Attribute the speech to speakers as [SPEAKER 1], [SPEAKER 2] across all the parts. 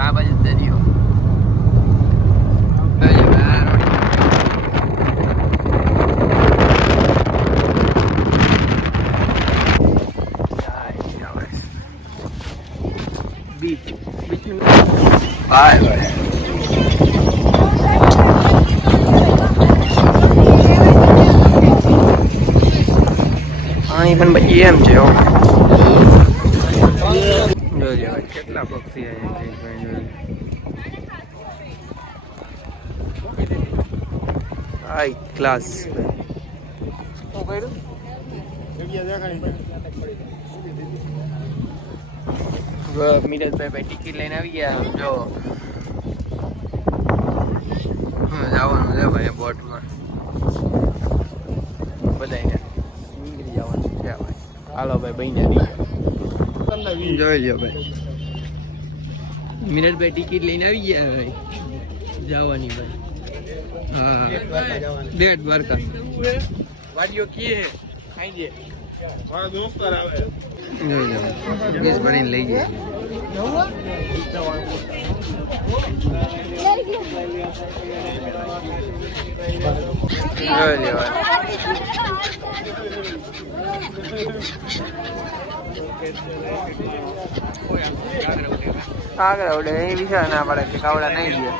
[SPEAKER 1] આ બાજુ દરિયો. બીચ બીચનું બાય બાય અહીં પણ પછી એમ છે. જોજો હવે કેટલા પક્ષી છે જોજો. ક્લાસ મિરજભાઈ ભાઈ ટિકિટ લઈને આવી ગયા જો. જવાનું છે ભાઈ બોટમાં. બધા નીકળી જવાનું છે ભાઈ. હાલો ભાઈ બહીને જોઈ લ્યો ભાઈ. મિરજભાઈ ટિકિટ લઈને આવી ગયા ભાઈ જવાની ભાઈ હા બેટ દ્વારકા
[SPEAKER 2] વાડીઓ કીએ ખાઈ દે મારા દોસ્તાર આવે
[SPEAKER 1] જોઈ લો ગેસ ભરીને લઈ ગયા જોઈ લ્યો આગળ ઓડે એ વિચાર ના પડે કે કાવડા નહીં ગયા.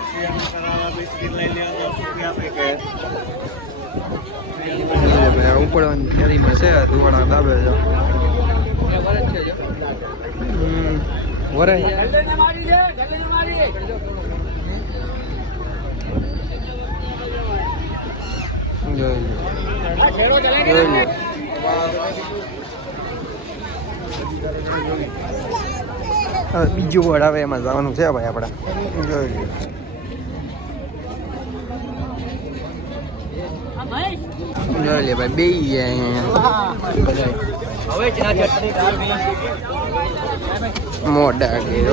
[SPEAKER 1] ઉપડવાની તૈયારીમાં છે ધુવાડા દાબે છે. હમ, વરાય જોઈ લો. હવે બીજું વડ આવે એમાં જવાનું છે ભાઈ આપણે. જોઈ લઈએ જોઈ લે ભાઈ બે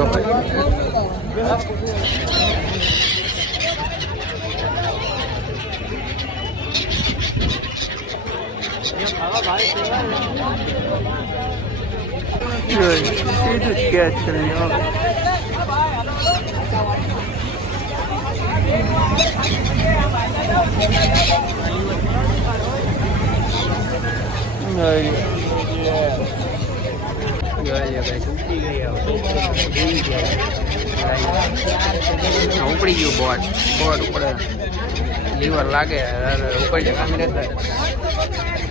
[SPEAKER 1] ભાઈ તૂટી ગઈ હવે. હા, ઉપડી ગયું બોટ બોટ ઉપડે લીવર લાગે અરે, ઉપર છે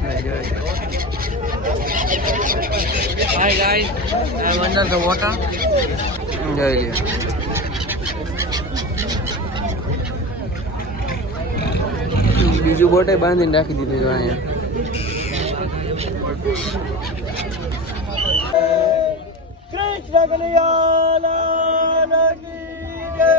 [SPEAKER 1] કાંગરેજ hi guys I am under the water બીજું બોટે બાંધીને રાખી દીધું છે અહીંયા.
[SPEAKER 2] કૃષ્ણ કનૈયા કી જય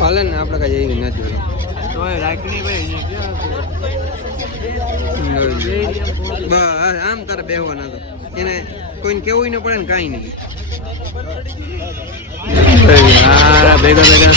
[SPEAKER 1] હાલે ને, આપણે કઈ એવી નથી બસ, આમ તારે બેહવાના તો. એને કોઈને કેવું ન પડે ને કાંઈ નહીં. ભેગા ભેગા.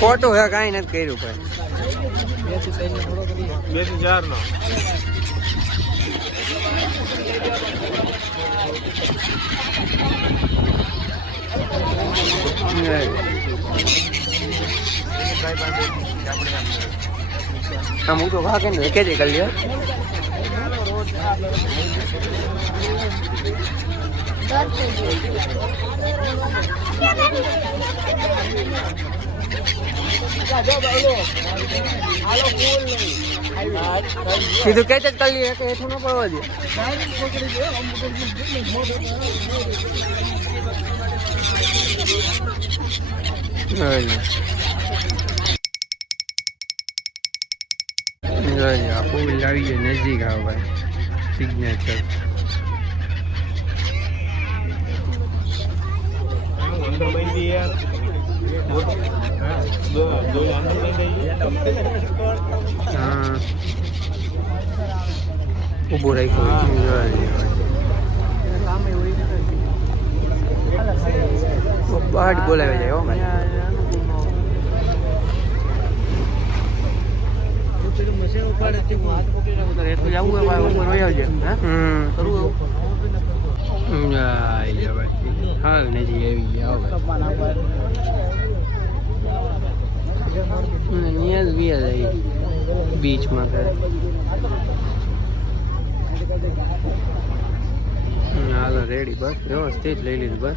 [SPEAKER 1] ખોટું હે કાંઈ નથી કર્યું ભાઈ.
[SPEAKER 2] બેથી નો
[SPEAKER 1] આમ હું તો ભાગે ને કે જે કરી લ્યો કીધું કે જ કરી લઈએ કે હેઠું ન પડવા દે. જોઈ ફૂલ આવી ગયું નજીક આવો ભાઈ સિગ્નેચર હા. ઊભો રાખ્યો બહાર બોલાવી જાય હો મને બીચમાં હાલો રેડી બસ. વ્યવસ્થિત લઈ લીધું બસ.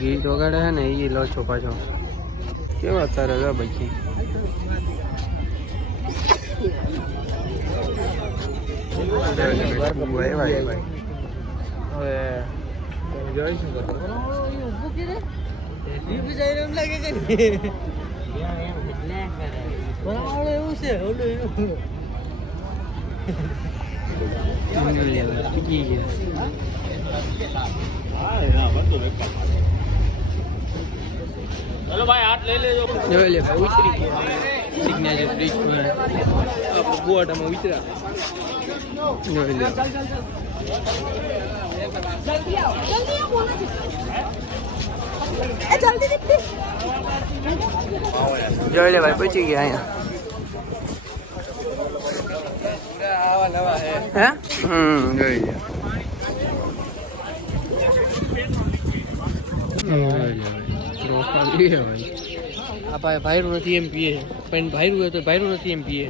[SPEAKER 1] ગીત વગાડે છે ને એ લો છો પાછો. કેવા તારે ગા ભાઈ હવે
[SPEAKER 2] જોઈશું તો
[SPEAKER 1] પીકી ગયા
[SPEAKER 2] ચલો ભાઈ હાથ લઈ લેજો.
[SPEAKER 1] જોઈ લે ભાઈ ઉતરી ગયા. સિગ્નેચર બ્રિજ પર. આપણે ગોવાટામાં ઉતરા જોઈ લે.
[SPEAKER 3] જલ્દી આવો જલ્દી આવો એ જલ્દી દીપ્તિ
[SPEAKER 1] જોઈ લે ભાઈ પહોંચી ગયા અહીંયા. હે? હમ જોઈ લે આ ભાઈ ભાઈરું નથી એમ પીએ. પણ ભાઈરું હોય તો ભાઈરું નથી એમ પીએ.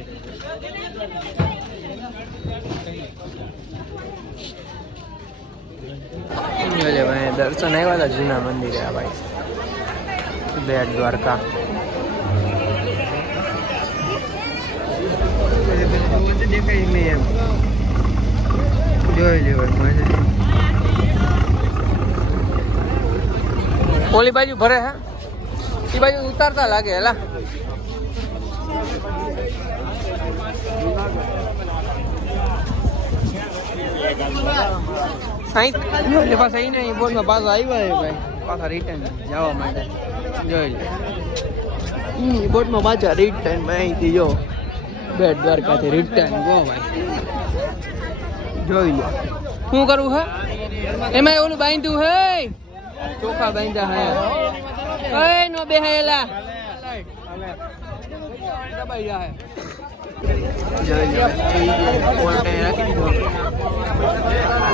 [SPEAKER 1] ભાઈ, દર્શન આવ્યા હતા જૂના મંદિરે આ ભાઈ. બેટ દ્વારકા. મેં એમ જોઈ લેવાય ઓલી બાજુ ભરે હે? એ બાજુ ઉતારતા લાગે, હેલા. સાઈ પાછા અહીં નહીં બોર્ડમાં પાછા આવ્યા ભાઈ, પાછા રિટર્ન જવા માટે. જોઈ લે. બોર્ડમાં પાછા રિટર્ન ભાઈ જો. બેટ દ્વારકાથી રિટર્ન ગો ભાઈ. જોઈ શું કરવું હે? એમાં ઓલું બાંધ્યું હે. ચોખા બાંધ્યા હે. એ નો બેહેલા દબાઈ જાય જોઈ લો ક્વોરન્ટાઈન રાખી દીધો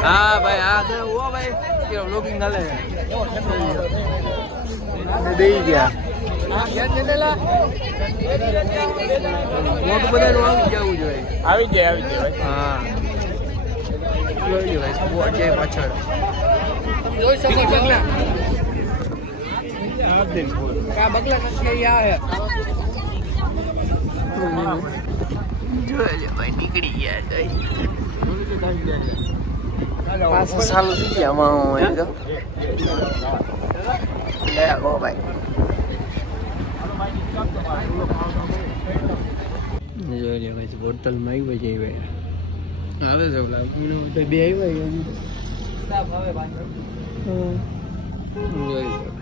[SPEAKER 1] હા ભાઈ હા તો ઓ ભાઈ કેવો લોગિંગ હાલે બેઈ ગયા મોટું બધાનું આવી જવું જોઈએ
[SPEAKER 2] આવી જાય આવી જાય ભાઈ
[SPEAKER 1] હા જોઈ લો ભાઈ સ્પોટ જાય પાછળ જોઈ શકો બગલા ભાઈ નીકળી ગયા કઈ પાછું ચાલુ થઈ ગયા માં લે ભાઈ જોઈ લે ભાઈ આવી જાય ભાઈ આવે છે બે આવ્યા જોઈ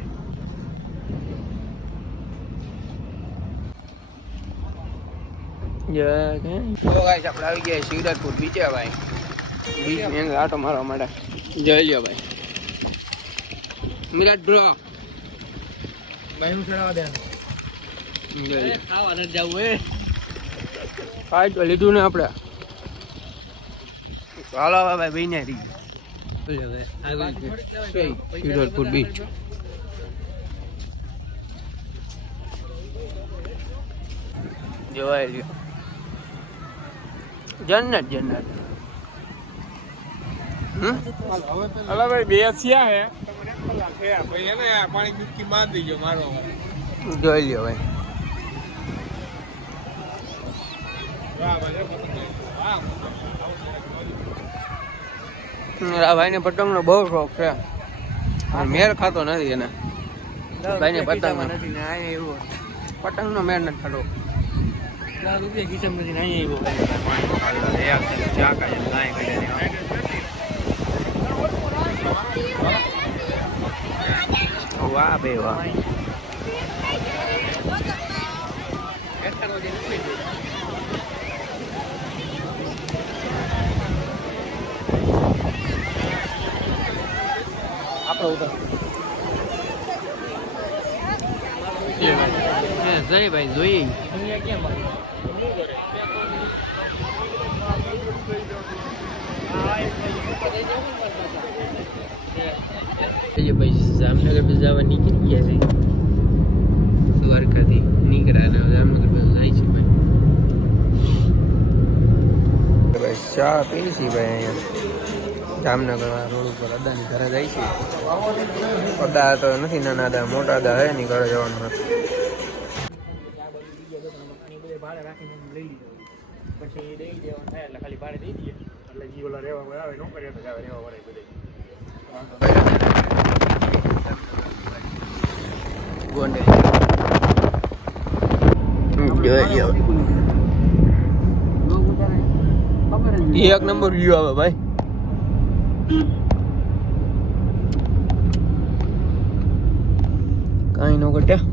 [SPEAKER 1] તો ગાઈસ આપણે આવી ગયા શિવરાજપુર બીચે ભાઈ. બીચ મેં આટો મારવા માટે. જોઈ લ્યો ભાઈ. મિરાટ બ્રો
[SPEAKER 2] ભાઈ હું ચડાવવા દે ખાવા નથી જવું એ.
[SPEAKER 1] કાંઈ તો લીધું ને આપણે. હાલો ભાઈ ભાઈ. ને રહી શિવરાજપુર બીચ જોવાય જન્નત જન્નત.
[SPEAKER 2] હલો ભાઈ બે થયા હે.
[SPEAKER 1] જોઈ લ્યો ભાઈ. આ ભાઈને પતંગનો બહુ શોખ છે. મેળ ખાતો નથી એને. ભાઈને પતંગ પતંગનો મેળ નથી ખાતો. વાહ બે વાહ જય ભાઈ જોઈએ. ભાઈ જામનગર બસ જવા નીકળી ગયા છે. દ્વારકાથી નીકળ્યા જામનગર બસ જાય છે ભાઈ. ચા પી છે ભાઈ અહીંયા. જામનગરમાં રોડ ઉપર અદાની ઘરે જાય છે. અદા તો નથી, નાના અદા, મોટા અદા હે ની ઘરે જવાનું નથી
[SPEAKER 2] પછી દઈ દેવાનું થાય એટલે ખાલી ભાડે દઈ દઈએ એટલે જી ઓલા રહેવા આવે નો કરે તો આવે રહેવા વાળા બધે
[SPEAKER 1] ગોંડે એક નંબર વ્યૂ આવે ભાઈ કાંઈ નો ઘટ્યા